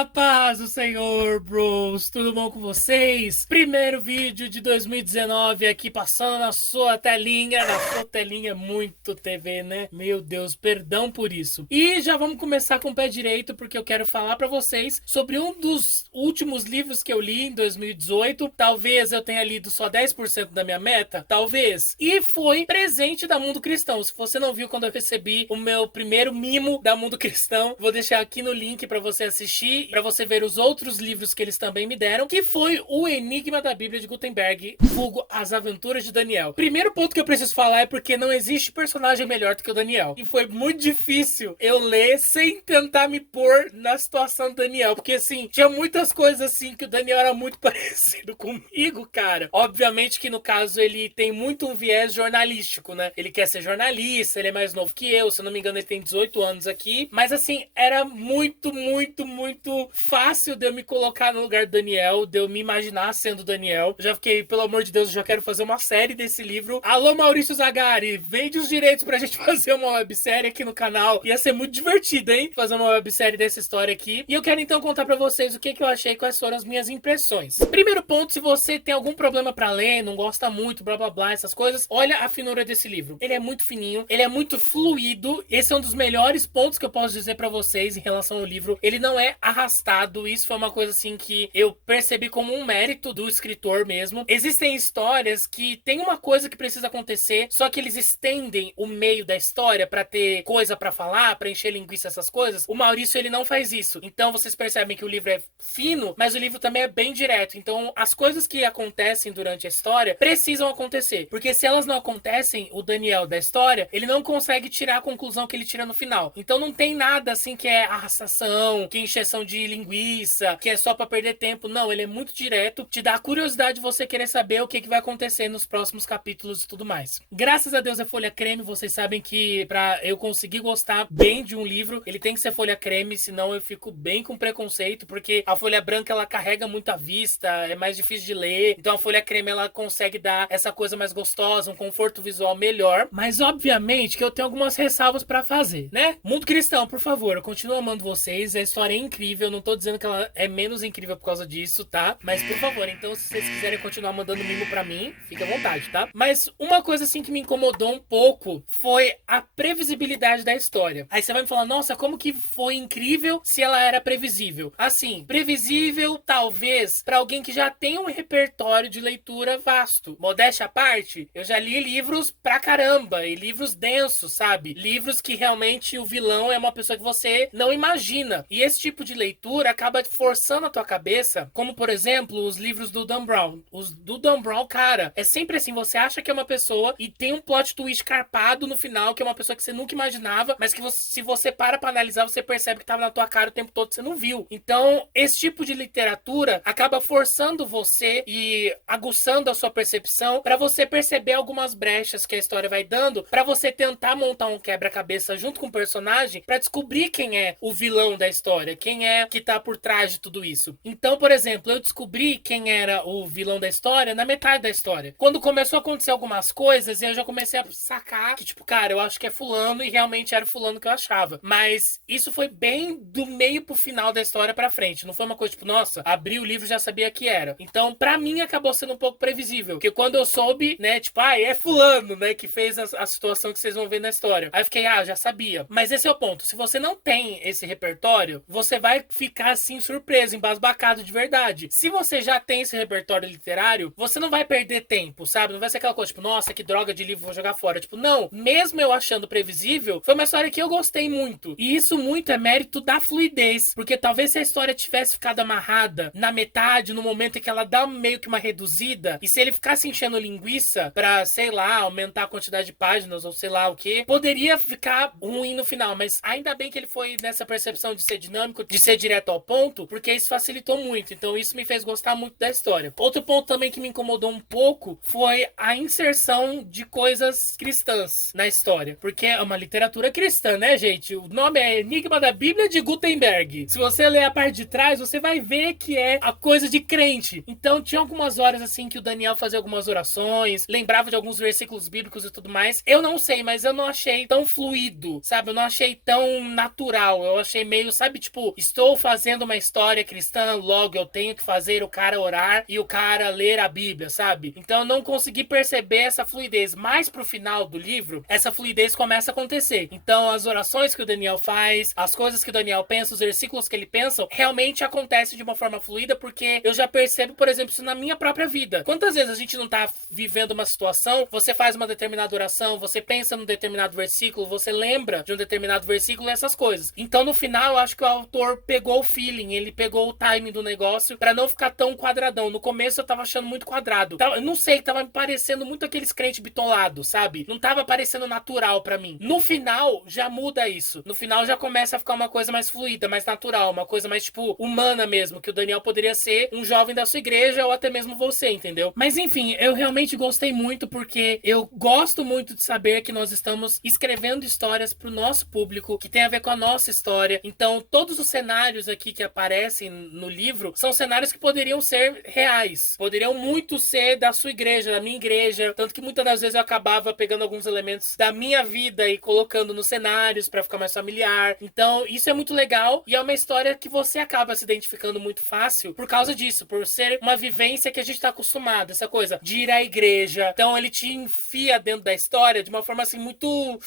A paz do Senhor, bros! Tudo bom com vocês? Primeiro vídeo de 2019 aqui passando na sua telinha muito TV, né? Meu Deus, perdão por isso. E já vamos começar com o pé direito porque eu quero falar pra vocês sobre um dos últimos livros que eu li em 2018. Talvez eu tenha lido só 10% da minha meta, talvez. E foi presente da Mundo Cristão. Se você não viu quando eu recebi o meu primeiro mimo da Mundo Cristão, vou deixar aqui no link pra você assistir, pra você ver os outros livros que eles também me deram, que foi O Enigma da Bíblia de Gutenberg, vulgo As Aventuras de Daniel. Primeiro ponto que eu preciso falar é porque não existe personagem melhor do que o Daniel. E foi muito difícil eu ler sem tentar me pôr na situação do Daniel, porque assim, tinha muitas coisas assim que o Daniel era muito parecido comigo, cara. Obviamente que no caso ele tem muito um viés jornalístico, né? Ele quer ser jornalista, ele é mais novo que eu, se eu não me engano ele tem 18 anos aqui, mas assim, era muito fácil de eu me colocar no lugar do Daniel, de eu me imaginar sendo o Daniel. Eu já fiquei, pelo amor de Deus, eu já quero fazer uma série desse livro. Alô, Maurício Zagari, vende os direitos pra gente fazer uma websérie aqui no canal. Ia ser muito divertido, hein? Fazer uma websérie dessa história aqui. E eu quero então contar pra vocês o que eu achei, quais foram as minhas impressões. Primeiro ponto, se você tem algum problema pra ler, não gosta muito, blá blá blá, essas coisas, olha a finura desse livro. Ele é muito fininho, ele é muito fluido. Esse é um dos melhores pontos que eu posso dizer pra vocês em relação ao livro. Ele não é arrastado, isso foi uma coisa assim que eu percebi como um mérito do escritor mesmo. Existem histórias que tem uma coisa que precisa acontecer, só que eles estendem o meio da história pra ter coisa pra falar, pra encher linguiça, essas coisas. O Maurício, ele não faz isso. Então vocês percebem que o livro é fino, mas o livro também é bem direto. Então as coisas que acontecem durante a história precisam acontecer, porque se elas não acontecem, o Daniel da história, ele não consegue tirar a conclusão que ele tira no final. Então não tem nada assim que é arrastação, que é encheção de linguiça, que é só pra perder tempo. Não, ele é muito direto, te dá a curiosidade de você querer saber o que vai acontecer nos próximos capítulos e tudo mais. Graças a Deus é folha creme, vocês sabem que pra eu conseguir gostar bem de um livro, ele tem que ser folha creme, senão eu fico bem com preconceito, porque a folha branca ela carrega muito a vista, é mais difícil de ler, então a folha creme ela consegue dar essa coisa mais gostosa, um conforto visual melhor, mas obviamente que eu tenho algumas ressalvas pra fazer, né? Mundo Cristão, por favor, eu continuo amando vocês, a história é incrível, não tô dizendo que ela é menos incrível por causa disso, tá? Mas por favor, então se vocês quiserem continuar mandando mimo pra mim, fica à vontade, tá? Mas uma coisa assim que me incomodou um pouco foi a previsibilidade da história. Aí você vai me falar, nossa, como que foi incrível se ela era previsível? Assim, previsível talvez pra alguém que já tem um repertório de leitura vasto. Modéstia à parte, eu já li livros pra caramba, e livros densos, sabe? Livros que realmente o vilão é uma pessoa que você não imagina. E esse tipo de leitura acaba forçando a tua cabeça, como por exemplo, os livros do Dan Brown. Os do Dan Brown, cara, é sempre assim, você acha que é uma pessoa e tem um plot twist carpado no final, que é uma pessoa que você nunca imaginava, mas que se você para pra analisar, você percebe que tava na tua cara o tempo todo, você não viu. Então, esse tipo de literatura acaba forçando você e aguçando a sua percepção pra você perceber algumas brechas que a história vai dando, pra você tentar montar um quebra-cabeça junto com o personagem pra descobrir quem é o vilão da história, quem é que tá por trás de tudo isso. Então, por exemplo, eu descobri quem era o vilão da história na metade da história. Quando começou a acontecer algumas coisas, eu já comecei a sacar que, tipo, cara, eu acho que é fulano, e realmente era o fulano que eu achava. Mas isso foi bem do meio pro final da história pra frente. Não foi uma coisa, tipo, nossa, abri o livro e já sabia que era. Então, pra mim, acabou sendo um pouco previsível. Porque quando eu soube, né, tipo, é fulano, né, que fez a situação que vocês vão ver na história. Aí eu fiquei, já sabia. Mas esse é o ponto. Se você não tem esse repertório, você vai ficar, assim, surpreso, embasbacado de verdade. Se você já tem esse repertório literário, você não vai perder tempo, sabe? Não vai ser aquela coisa, tipo, nossa, que droga de livro, vou jogar fora. Tipo, não. Mesmo eu achando previsível, foi uma história que eu gostei muito. E isso muito é mérito da fluidez. Porque talvez se a história tivesse ficado amarrada na metade, no momento em que ela dá meio que uma reduzida, e se ele ficasse enchendo linguiça pra, sei lá, aumentar a quantidade de páginas, ou sei lá o que, poderia ficar ruim no final. Mas ainda bem que ele foi nessa percepção de ser dinâmico, de ser direto ao ponto, porque isso facilitou muito. Então isso me fez gostar muito da história. Outro ponto também que me incomodou um pouco foi a inserção de coisas cristãs na história. Porque é uma literatura cristã, né, gente? O nome é Enigma da Bíblia de Gutenberg. Se você ler a parte de trás, você vai ver que é a coisa de crente. Então tinha algumas horas assim que o Daniel fazia algumas orações, lembrava de alguns versículos bíblicos e tudo mais. Eu não sei, mas eu não achei tão fluido, sabe? Eu não achei tão natural. Eu achei meio, sabe, tipo, estou estou fazendo uma história cristã, logo eu tenho que fazer o cara orar e o cara ler a Bíblia, sabe? Então eu não consegui perceber essa fluidez. Mais pro final do livro, essa fluidez começa a acontecer. Então as orações que o Daniel faz, as coisas que o Daniel pensa, os versículos que ele pensa, realmente acontecem de uma forma fluida, porque eu já percebo, por exemplo, isso na minha própria vida. Quantas vezes a gente não tá vivendo uma situação, você faz uma determinada oração, você pensa num determinado versículo, você lembra de um determinado versículo e essas coisas. Então no final eu acho que o autor pegou o feeling, ele pegou o timing do negócio pra não ficar tão quadradão. No começo eu tava achando muito quadrado. Eu não sei, tava me parecendo muito aqueles crentes bitolados, sabe? Não tava parecendo natural pra mim. No final já muda isso. No final já começa a ficar uma coisa mais fluida, mais natural, uma coisa mais tipo humana mesmo, que o Daniel poderia ser um jovem da sua igreja ou até mesmo você, entendeu? Mas enfim, eu realmente gostei muito porque eu gosto muito de saber que nós estamos escrevendo histórias pro nosso público, que tem a ver com a nossa história. Então, todos os cenários aqui que aparecem no livro são cenários que poderiam ser reais. Poderiam muito ser da sua igreja, da minha igreja. Tanto que muitas das vezes eu acabava pegando alguns elementos da minha vida e colocando nos cenários pra ficar mais familiar. Então, isso é muito legal e é uma história que você acaba se identificando muito fácil por causa disso, por ser uma vivência que a gente tá acostumado, essa coisa de ir à igreja. Então, ele te enfia dentro da história de uma forma assim muito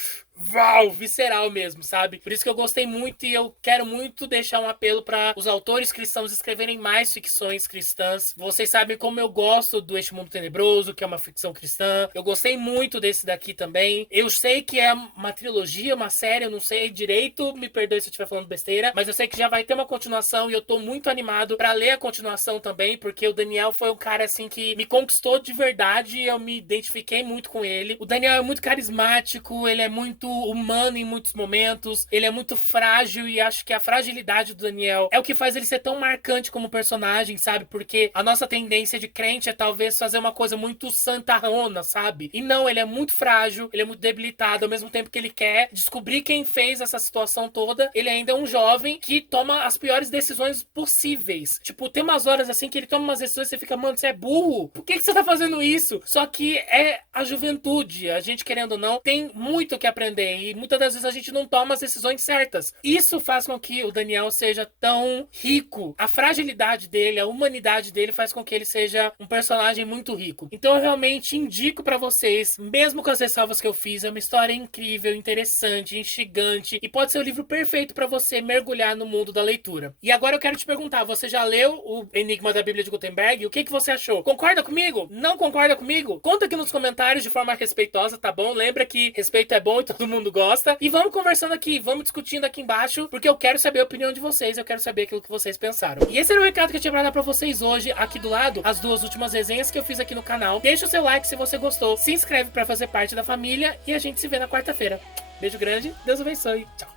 visceral mesmo, sabe? Por isso que eu gostei muito e eu quero muito deixar um apelo para os autores cristãos escreverem mais ficções cristãs. Vocês sabem como eu gosto do Este Mundo Tenebroso, que é uma ficção cristã. Eu gostei muito desse daqui também. Eu sei que é uma trilogia, uma série, eu não sei direito, me perdoe se eu estiver falando besteira, mas eu sei que já vai ter uma continuação e eu tô muito animado para ler a continuação também, porque o Daniel foi um cara assim que me conquistou de verdade e eu me identifiquei muito com ele. O Daniel é muito carismático, ele é muito humano em muitos momentos, ele é muito frágil e acho que a fragilidade do Daniel é o que faz ele ser tão marcante como personagem, sabe? Porque a nossa tendência de crente é talvez fazer uma coisa muito santarrona, sabe? E não, ele é muito frágil, ele é muito debilitado, ao mesmo tempo que ele quer descobrir quem fez essa situação toda, ele ainda é um jovem que toma as piores decisões possíveis. Tipo, tem umas horas assim que ele toma umas decisões e você fica, mano, você é burro? Por que você tá fazendo isso? Só que é a juventude, a gente querendo ou não, tem muito o que aprender e muitas das vezes a gente não toma as decisões certas. Isso faz com que o Daniel seja tão rico. A fragilidade dele, a humanidade dele faz com que ele seja um personagem muito rico. Então eu realmente indico pra vocês, mesmo com as ressalvas que eu fiz, é uma história incrível, interessante, instigante e pode ser o livro perfeito pra você mergulhar no mundo da leitura. E agora eu quero te perguntar, você já leu o Enigma da Bíblia de Gutenberg? O que você achou? Concorda comigo? Não concorda comigo? Conta aqui nos comentários de forma respeitosa, tá bom? Lembra que respeito é bom e todo mundo gosta. E vamos conversando aqui, vamos discutindo aqui embaixo, porque eu quero saber a opinião de vocês, eu quero saber aquilo que vocês pensaram. E esse era o recado que eu tinha pra dar pra vocês hoje. Aqui do lado, as duas últimas resenhas que eu fiz aqui no canal. Deixa o seu like se você gostou, se inscreve pra fazer parte da família e a gente se vê na quarta-feira. Beijo grande, Deus abençoe, tchau.